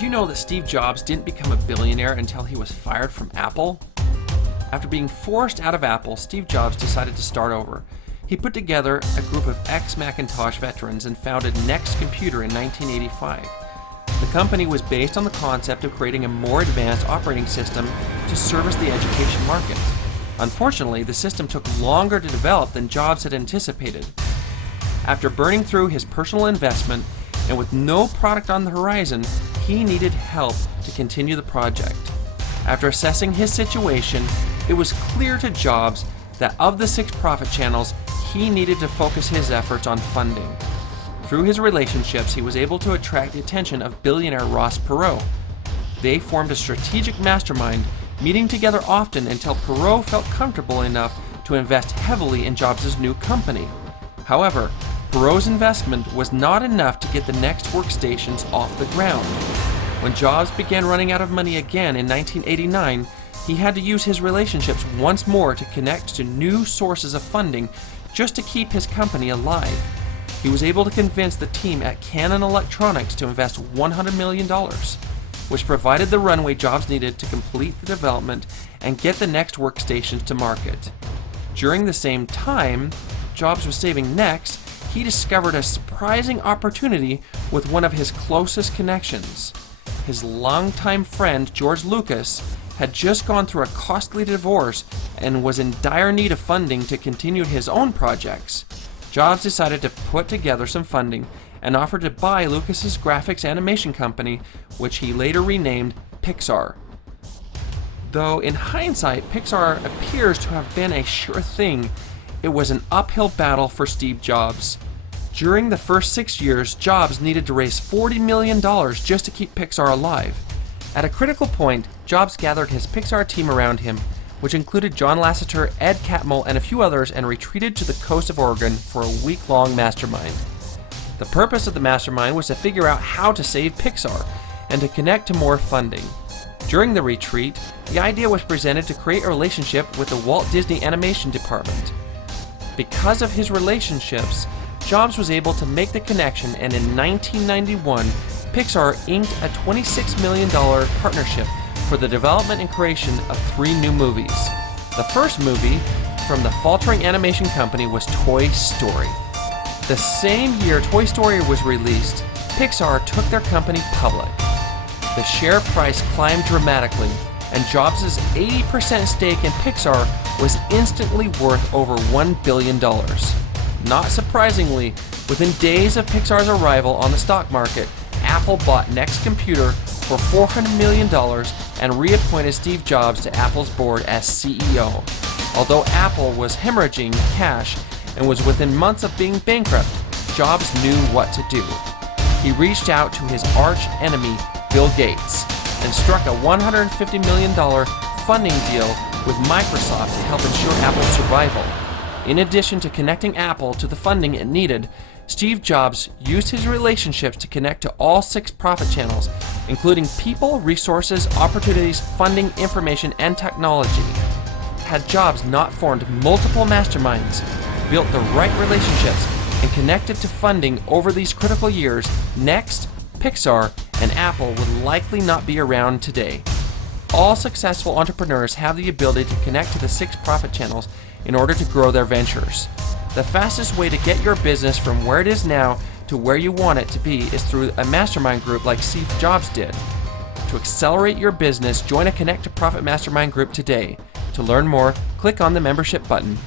Did you know that Steve Jobs didn't become a billionaire until he was fired from Apple? After being forced out of Apple, Steve Jobs decided to start over. He put together a group of ex-Mackintosh veterans and founded Next Computer in 1985. The company was based on the concept of creating a more advanced operating system to service the education market. Unfortunately, the system took longer to develop than Jobs had anticipated. After burning through his personal investment and with no product on the horizon, he needed help to continue the project. After assessing his situation, it was clear to Jobs that of the 6 profit channels, he needed to focus his efforts on funding. Through his relationships, he was able to attract the attention of billionaire Ross Perot. They formed a strategic mastermind, meeting together often until Perot felt comfortable enough to invest heavily in Jobs' new company. However, Perot's investment was not enough to get the Next workstations off the ground. When Jobs began running out of money again in 1989, he had to use his relationships once more to connect to new sources of funding just to keep his company alive. He was able to convince the team at Canon Electronics to invest $100 million, which provided the runway Jobs needed to complete the development and get the Next workstations to market. During the same time Jobs was saving Next, he discovered a surprising opportunity with one of his closest connections. His longtime friend George Lucas had just gone through a costly divorce and was in dire need of funding to continue his own projects. Jobs decided to put together some funding and offered to buy Lucas's graphics animation company, which he later renamed Pixar. Though in hindsight, Pixar appears to have been a sure thing, it was an uphill battle for Steve Jobs. During the first 6 years, Jobs needed to raise $40 million just to keep Pixar alive. At a critical point, Jobs gathered his Pixar team around him, which included John Lasseter, Ed Catmull, and a few others, and retreated to the coast of Oregon for a week-long mastermind. The purpose of the mastermind was to figure out how to save Pixar and to connect to more funding. During the retreat, the idea was presented to create a relationship with the Walt Disney Animation Department. Because of his relationships, Jobs was able to make the connection, and in 1991, Pixar inked a $26 million partnership for the development and creation of 3 new movies. The first movie from the faltering animation company was Toy Story. The same year Toy Story was released, Pixar took their company public. The share price climbed dramatically, and Jobs' 80% stake in Pixar was instantly worth over $1 billion. Not surprisingly, within days of Pixar's arrival on the stock market, Apple bought Next Computer for $400 million and reappointed Steve Jobs to Apple's board as CEO. Although Apple was hemorrhaging cash and was within months of being bankrupt, Jobs knew what to do. He reached out to his arch enemy, Bill Gates, and struck a $150 million funding deal with Microsoft to help ensure Apple's survival. In addition to connecting Apple to the funding it needed, Steve Jobs used his relationships to connect to all 6 profit channels, including people, resources, opportunities, funding, information, and technology. Had Jobs not formed multiple masterminds, built the right relationships, and connected to funding over these critical years, Next, Pixar, and Apple would likely not be around today. All successful entrepreneurs have the ability to connect to the 6 profit channels in order to grow their ventures. The fastest way to get your business from where it is now to where you want it to be is through a mastermind group like Steve Jobs did. To accelerate your business, join a Connect to Profit mastermind group today. To learn more, click on the membership button.